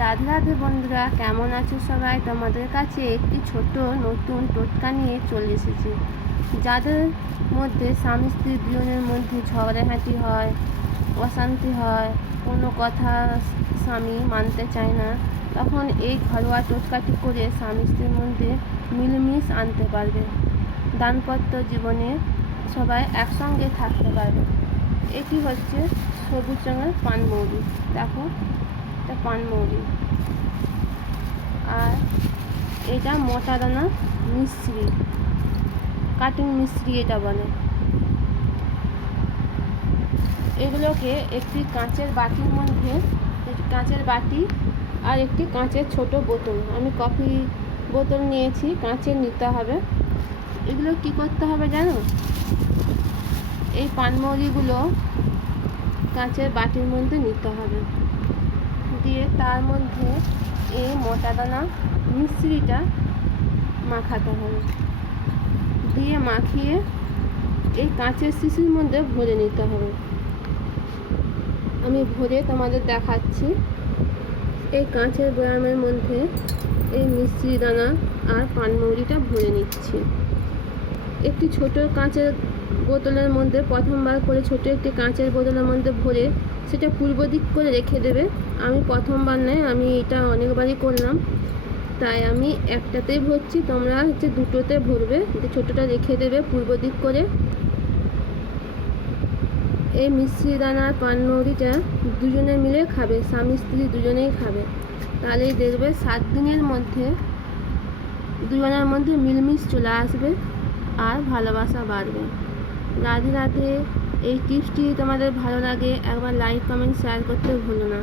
রাধে রাধে বন্ধুরা, কেমন আছো সবাই? তোমাদের কাছে একটি ছোট নতুন টোটকা নিয়ে চলে এসেছি। যাদের মধ্যে স্বামী স্ত্রী দুজনের মধ্যে ঝগড়াঝাঁটি হয়, অশান্তি হয়, কোনো কথা স্বামী মানতে চায় না, তখন এই ঘরোয়া টোটকাটি করে স্বামী স্ত্রীর মধ্যে মিলমিশ আনতে পারবে। দাম্পত্য জীবনে সবাই একসঙ্গে থাকতে পারবে। এটি হচ্ছে সবুজ রঙের পানমৌরি। দেখো এটা পানমৌরি আর এটা মোটা দানা মিশ্রি, কাটিং মিশ্রি এটা বলে। এগুলোকে একটি কাঁচের বাটির মধ্যে, একটি কাঁচের বাটি আর একটি কাঁচের ছোট বোতল। আমি কফি বোতল নিয়েছি কাঁচের নিতে হবে। এগুলো কি করতে হবে জানো? এই পানমৌরিগুলো কাঁচের বাটির মধ্যে নিতে হবে। দিয়ে তার মধ্যে এই মোটা দানা মিশ্রিটা মাখাতে হবে। দিয়ে মাখিয়ে এই কাঁচের শিশির মধ্যে ভরে নিতে হবে। আমি ভরে তোমাদের দেখাচ্ছি এই কাঁচের বয়ামের মধ্যে এই মিশ্রি দানা আর পানমৌরিটা ভরে নিচ্ছি। একটি ছোট কাঁচের বোতলের মধ্যে প্রথমবার করে ছোট একটি কাঁচের বোতলের মধ্যে ভরে সেটা পূর্ব দিক করে রেখে দেবে। আমি প্রথমবার নয়, আমি এটা অনেকবারই করলাম। তাই আমি একটাতেই ভরছি। তোমরা হচ্ছে দুটোতে ভরবে। যে ছোটোটা রেখে দেবে পূর্ব দিক করে। এই মিশ্রি দানা আর পানমৌরিটা দুজনে মিলে খাবে। স্বামী স্ত্রী দুজনেই খাবে। তাহলেই দেখবে সাত দিনের মধ্যে দুজনের মধ্যে মিলমিশ চলে আসবে আর ভালোবাসা বাড়বে। রাধে রাধে এই টিপসটি তোমাদের ভালো লাগে একবার লাইক কমেন্ট শেয়ার করতে ভুলো না।